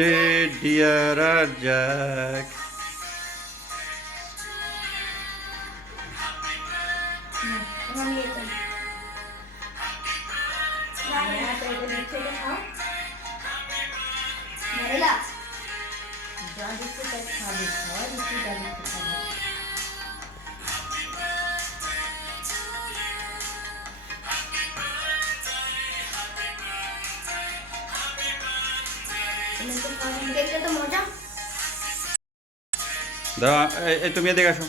birthday, dear Jack. দেখতে তো মজা। দাঁড়া, এই তুমি এদিকে আসো,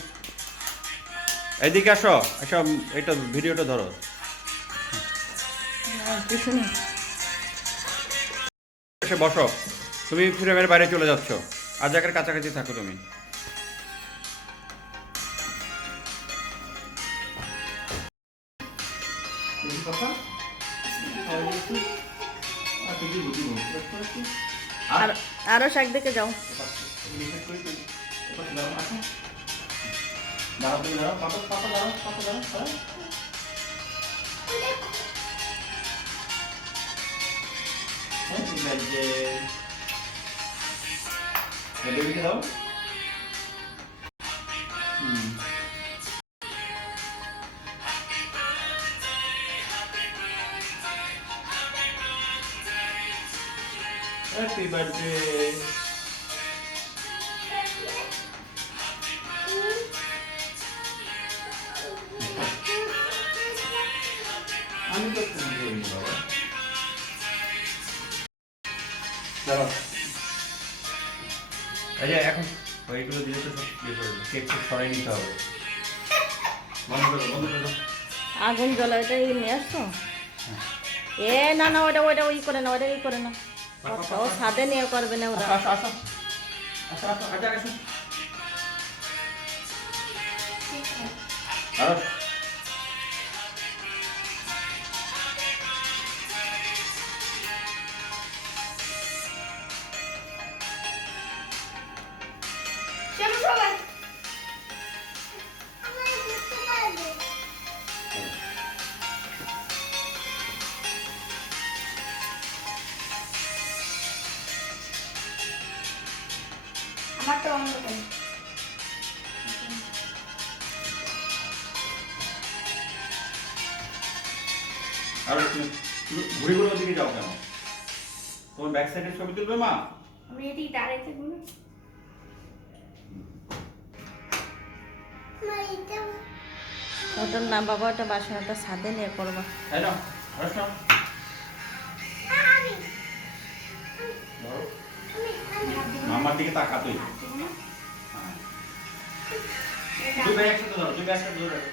এদিকে আসো, আসো, এটা ভিডিওটা ধরো। এসে বসো, তুমি ফ্রেমের বাইরে চলে যাচ্ছ, আর জায়গার কাছাকাছি থাকো তুমি। আরো শাক দেখে যাও। Happy birthday. আমি তো তুমি করিনি বাবা। দাঁড়াও। এই যে এখন ওইগুলো দিলে তো সব ইয়ে করে দেবে। কেক সরাই নিতে হবে। বন্ধ করো, বন্ধ করো। আগুন জ্বলাটা নিয়ে আসছো? এ না না, ওটা ওটা ওই করে না, ওটা এই করে না। ও সাথে নিয়ে করবে না ওরা। আসো আসো আসো আসো আচ্ছা আসো। আর আমার তো অন্যরকম। আর ঘুরে ঘুরে ওদিকে যাও কেন? তোমার ব্যাক সাইডের ছবি তুলবে মা? আমি এদিকে দাঁড়িয়ে থাকবো না। ওটার না বাবা, ওটা বাসনটা সাথে নিয়ে করবা। তাই না? আসো। মামার দিকে তাকা তুই। তুই ব্যাগ একসাথে ধরো, তুই ব্যাগ একসাথে ধরে রাখো।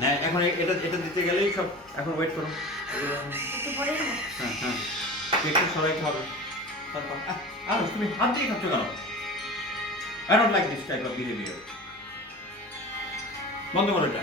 না এখন এটা এটা দিতে গেলেই সব, এখন ওয়েট করো। একটু পরে নেবো। হ্যাঁ হ্যাঁ, একটু সরাইতে হবে। আর তুমি হাত দিয়ে খাচ্ছ কেন? I don't like this type of behavior. বন্ধ করো এটা।